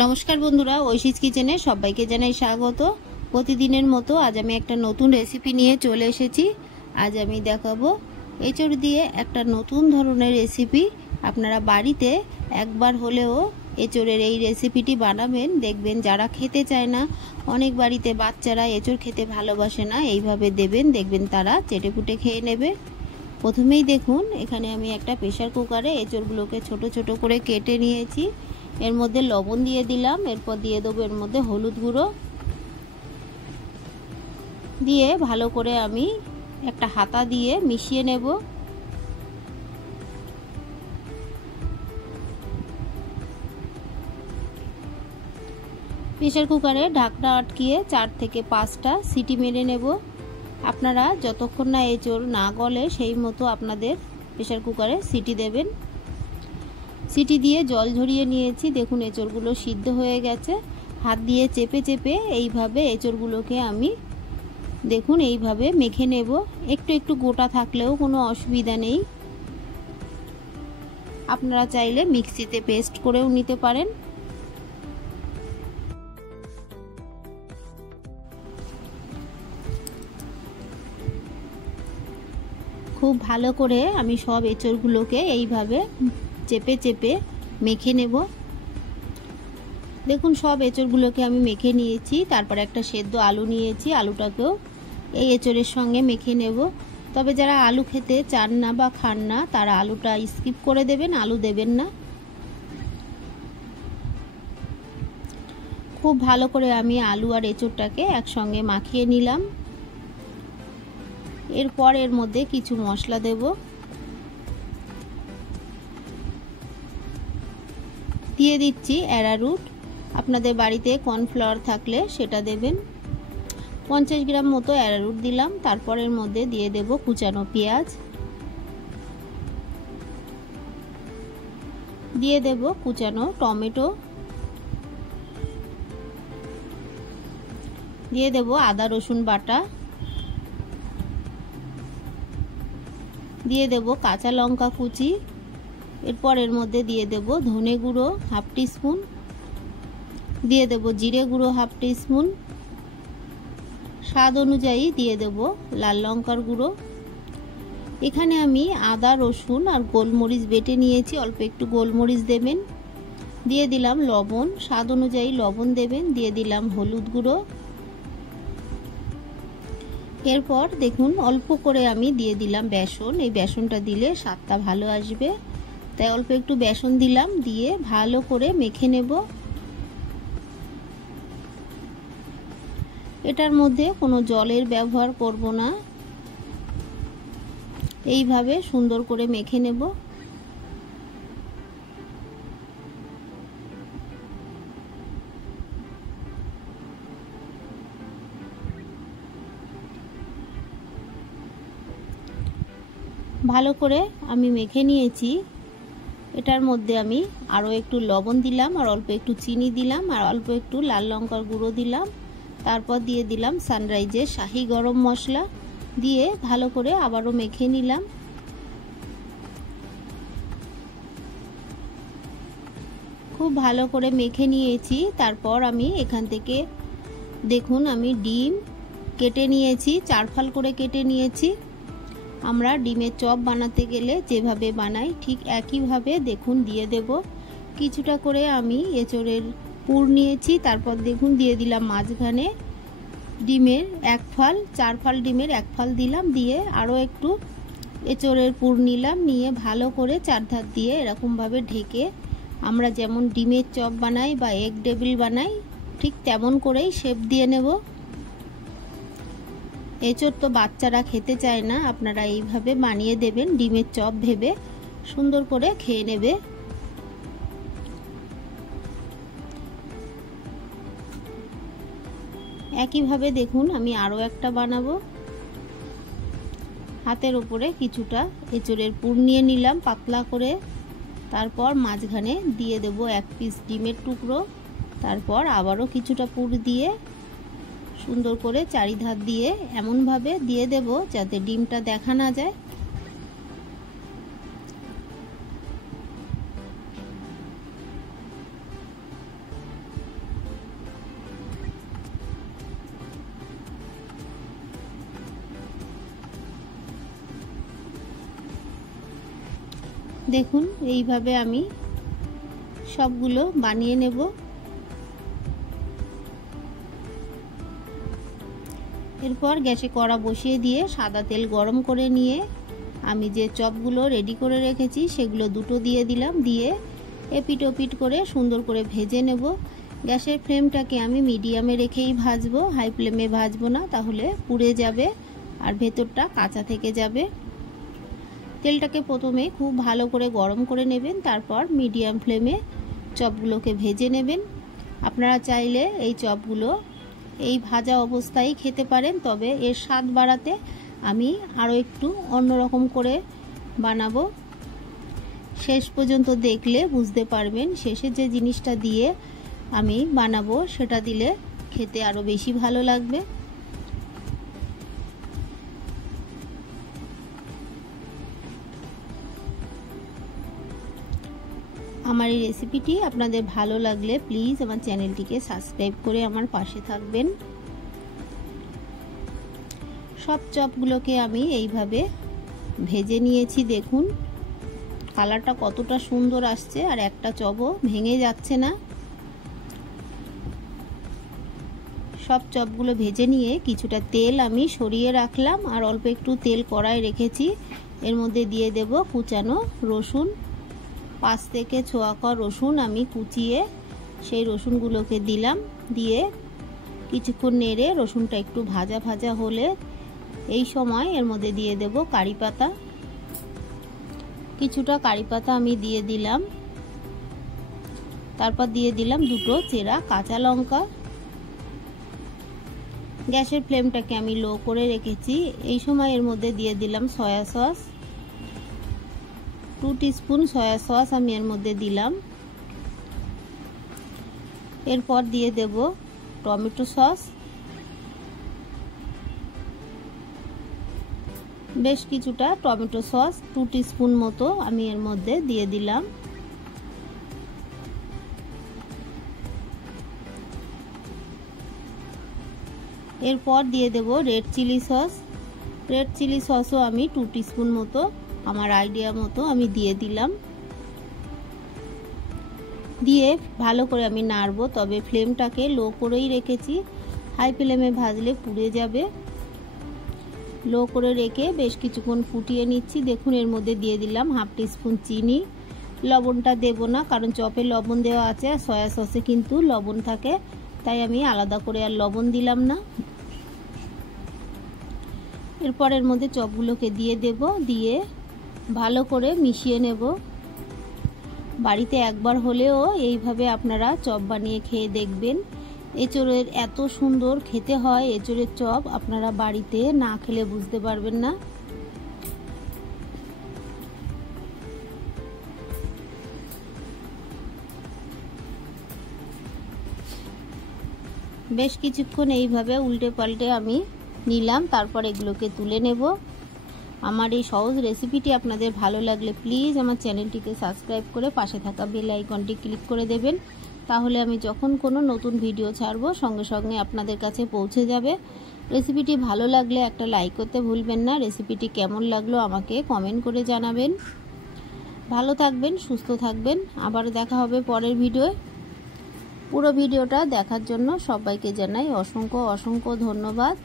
নমস্কার বন্ধুরা, ঐশীজ কিচেনে সবাইকে জানাই স্বাগত। প্রতিদিনের মতো আজ আমি একটা নতুন রেসিপি নিয়ে চলে এসেছি। আজ আমি দেখাবো এঁচড় দিয়ে একটা নতুন ধরনের রেসিপি। আপনারা বাড়িতে একবার হলেও এঁচড়ের এই রেসিপিটি বানাবেন, দেখবেন যারা খেতে চায় না, অনেক বাড়িতে বাচ্চারা এঁচড় খেতে ভালোবাসে না, এইভাবে দেবেন, দেখবেন তারা চেটেপুটে খেয়ে নেবে। প্রথমেই দেখুন, এখানে আমি একটা প্রেসার কুকারে এঁচড়গুলোকে ছোট ছোট করে কেটে নিয়েছি। এর মধ্যে লবণ দিয়ে দিলাম, এরপর দিয়ে দেবো এর মধ্যে হলুদ গুঁড়ো, দিয়ে ভালো করে আমি একটা হাতা দিয়ে মিশিয়ে নেব। প্রেসার কুকারে ঢাকনা আটকিয়ে 4 থেকে 5টা সিটি মেরে নেব। আপনারা যতক্ষণ না এঁচড় না গলে সেই মতো আপনাদের প্রেসার কুকারে সিটি দেবেন। সিটি দিয়ে জল ঝরিয়ে নিয়েছি। দেখুন এঁচড়গুলো সিদ্ধ হয়ে গেছে। হাত দিয়ে চেপে চেপে এইভাবে এঁচড়গুলোকে আমি দেখুন এইভাবে মেখে নেব। একটু একটু গোটা থাকলেও কোনো অসুবিধা নেই, আপনারা চাইলে মিক্সিতে পেস্ট করেও নিতে পারেন। খুব ভালো করে আমি সব এঁচড়গুলোকে এইভাবে চেপে চেপে মেখে নেব। দেখুন সব এঁচড়গুলোকে আমি মেখে নিয়েছি। তারপর একটা সেদ্ধ আলু নিয়েছি, আলুটাকেও এই এঁচড়ের সঙ্গে মেখে নেব। তবে যারা আলু খেতে চান না বা খান না, তারা আলুটা স্কিপ করে দেবেন, আলু দেবেন না। খুব ভালো করে আমি আলু আর এঁচড়টাকে একসঙ্গে মাখিয়ে নিলাম। এরপর এর মধ্যে কিছু মশলা দেব। দিয়ে দিচ্ছি অ্যারারুট, আপনাদের বাড়িতে কর্নফ্লাওয়ার থাকলে সেটা দেবেন। 50 গ্রাম মতো অ্যারারুট দিলাম। তারপর এর মধ্যে দিয়ে দেব কুচানো পেঁয়াজ, দিয়ে দেব কুচানো টমেটো, দিয়ে দেব আদা রসুন বাটা, দিয়ে দেব কাঁচা লঙ্কা কুচি। এরপর এর মধ্যে দিয়ে দেব ধনে গুঁড়ো 1/2 টিস্পুন, দিয়ে দেব জিরে গুঁড়ো 1/2 টিস্পুন, স্বাদ অনুযায়ী দিয়ে দেব লাল লঙ্কার গুঁড়ো। এখানে আমি আদা রসুন আর গোলমরিচ বেটে নিয়েছি, অল্প একটু গোলমরিচ দেবেন। দিয়ে দিলাম লবণ, স্বাদ অনুযায়ী লবণ দেবেন। দিয়ে দিলাম হলুদ গুঁড়ো। এরপর দেখুন অল্প করে আমি দিয়ে দিলাম বেসন। এই বেসনটা দিলে স্বাদটা ভালো আসবে, তাই অল্প একটু বেসন দিলাম। দিয়ে ভালো করে মেখে নেব। এটার মধ্যে কোনো জলের ব্যবহার করব না, এইভাবে সুন্দর করে মেখে নেব। ভালো করে আমি মেখে নিয়েছি। এটার মধ্যে আমি আরও একটু লবণ দিলাম, আর অল্প একটু চিনি দিলাম, আর অল্প একটু লাল লঙ্কার গুঁড়ো দিলাম। তারপর দিয়ে দিলাম সানরাইজের শাহি গরম মশলা, দিয়ে ভালো করে আবারও মেখে নিলাম। খুব ভালো করে মেখে নিয়েছি। তারপর আমি এখান থেকে দেখুন আমি ডিম কেটে নিয়েছি, 4 ফাল করে কেটে নিয়েছি। আমরা ডিমের চপ বানাতে গেলে যেভাবে বানাই ঠিক একইভাবে দেখুন দিয়ে দেব। কিছুটা করে আমি এঁচড়ের পুর নিয়েছি। তারপর দেখুন দিয়ে দিলাম মাঝখানে ডিমের 1 ফাল, 4 ফাল ডিমের 1 ফাল দিলাম। দিয়ে আরও একটু এঁচড়ের পুর নিলাম, নিয়ে ভালো করে 4 ধার দিয়ে এরকমভাবে ঢেকে আমরা যেমন ডিমের চপ বানাই বা এগ ডেভিল বানাই ঠিক তেমন করেই শেপ দিয়ে নেব। এঁচড় তো বাচ্চারা খেতে চায় না, আপনারা এইভাবে বানিয়ে দেবেন, ডিমের চপ ভেবে সুন্দর করে খেয়ে নেবে। একইভাবে দেখুন আমি আরও একটা বানাবো। হাতের উপরে কিছুটা এঁচড়ের পুর নিয়ে নিলাম পাতলা করে। তারপর মাঝখানে দিয়ে দেব 1 পিস ডিমের টুকরো। তারপর আবারও কিছুটা পুর দিয়ে সুন্দর করে চারিধার দিয়ে এমনভাবে দিয়ে দেব যাতে ডিমটা দেখা না যায়। দেখুন এইভাবে আমি সবগুলো বানিয়ে নেব। এরপর গ্যাসে কড়া বসিয়ে দিয়ে সাদা তেল গরম করে নিয়ে আমি যে চপগুলো রেডি করে রেখেছি সেগুলো দুটো দিয়ে দিলাম, দিয়ে এপিট ওপিট করে সুন্দর করে ভেজে নেব। গ্যাসের ফ্লেমটাকে আমি মিডিয়ামে রেখেই ভাজবো, হাই ফ্লেমে ভাজবো না, তাহলে পুড়ে যাবে আর ভেতরটা কাঁচা থেকে যাবে। তেলটাকে প্রথমে খুব ভালো করে গরম করে নেবেন, তারপর মিডিয়াম ফ্লেমে চপগুলোকে ভেজে নেবেন। আপনারা চাইলে এই চপগুলো এই ভাজা অবস্থায় খেতে পারেন, তবে এর স্বাদ বাড়াতে আমি আরও একটু অন্যরকম করে বানাবো। শেষ পর্যন্ত দেখলে বুঝতে পারবেন শেষে যে জিনিসটা দিয়ে আমি বানাবো সেটা দিলে খেতে আরও বেশি ভালো লাগবে। আমার এই রেসিপিটি আপনাদের ভালো লাগলে প্লিজ আমার চ্যানেলটিকে সাবস্ক্রাইব করে আমার পাশে থাকবেন। সব চপগুলোকে আমি এইভাবে ভেজে নিয়েছি, দেখুন কালারটা কতটা সুন্দর আসছে আর একটা চপও ভেঙে যাচ্ছে না। সব চপগুলো ভেজে নিয়ে কিছুটা তেল আমি সরিয়ে রাখলাম আর অল্প একটু তেল কড়ায় রেখেছি। এর মধ্যে দিয়ে দেব কুচানো রসুন, 5 থেকে 6 কোয়া রসুন আমি কুচিয়ে সেই রসুনগুলোকে দিলাম, দিয়ে কিছুক্ষণ নেড়ে রসুনটা একটু ভাজা ভাজা হলে এই সময় এর মধ্যে দিয়ে দেব কারি পাতা। কিছুটা কারি পাতা আমি দিয়ে দিলাম, তারপর দিয়ে দিলাম দুটো চেরা কাঁচা লঙ্কা। গ্যাসের ফ্লেমটাকে আমি লো করে রেখেছি। এই সময় এর মধ্যে দিয়ে দিলাম soya sauce, 2 teaspoon soya sauce আমি এর মধ্যে দিলাম। এরপর দিয়ে দেব টমেটো সস, বেশ কিছুটা টমেটো সস 2 টিস্পুন মতো আমি এর মধ্যে দিয়ে দিলাম। এরপর দিয়ে দেব red chilli sauce. Red chilli সসও আমি 2 টিস্পুন মতো আমার আইডিয়া মতো আমি দিয়ে দিলাম। দিয়ে ভালো করে আমি নাড়বো, তবে ফ্লেমটাকে লো করেই রেখেছি, হাই ফ্লেমে ভাজলে পুড়ে যাবে। লো করে রেখে বেশ কিছুক্ষণ ফুটিয়ে নিচ্ছি। দেখুন এর মধ্যে দিয়ে দিলাম 1/2 টিস্পুন চিনি। লবণটা দেব না, কারণ চপে লবণ দেওয়া আছে আর সয়া সসে কিন্তু লবণ থাকে, তাই আমি আলাদা করে আর লবণ দিলাম না। এরপর এর মধ্যে চপগুলোকে দিয়ে দেব, দিয়ে ভালো করে মিশিয়ে নেব। বাড়িতে একবার হলেও এইভাবে আপনারা চপ বানিয়ে খেয়ে দেখবেন। এঁচোড়ের এত সুন্দর খেতে হয় এঁচোড়ের চপ, আপনারা বাড়িতে না খেলে বুঝতে পারবেন না। বেশ কিছুক্ষণ এইভাবে উল্টে পাল্টে আমি নিলাম, তারপর এগুলোকে তুলে নেব। আমার এই সহজ রেসিপিটি আপনাদের ভালো লাগলে প্লিজ আমার চ্যানেলটিকে সাবস্ক্রাইব করে পাশে থাকা বেল আইকনটি ক্লিক করে দেবেন, তাহলে আমি যখন কোনো নতুন ভিডিও ছাড়বো সঙ্গে সঙ্গে আপনাদের কাছে পৌঁছে যাবে। রেসিপিটি ভালো লাগলে একটা লাইক করতে ভুলবেন না। রেসিপিটি কেমন লাগলো আমাকে কমেন্ট করে জানাবেন। ভালো থাকবেন, সুস্থ থাকবেন, আবার দেখা হবে পরের ভিডিওয়। পুরো ভিডিওটা দেখার জন্য সবাইকে জানাই অসংখ্য অসংখ্য ধন্যবাদ।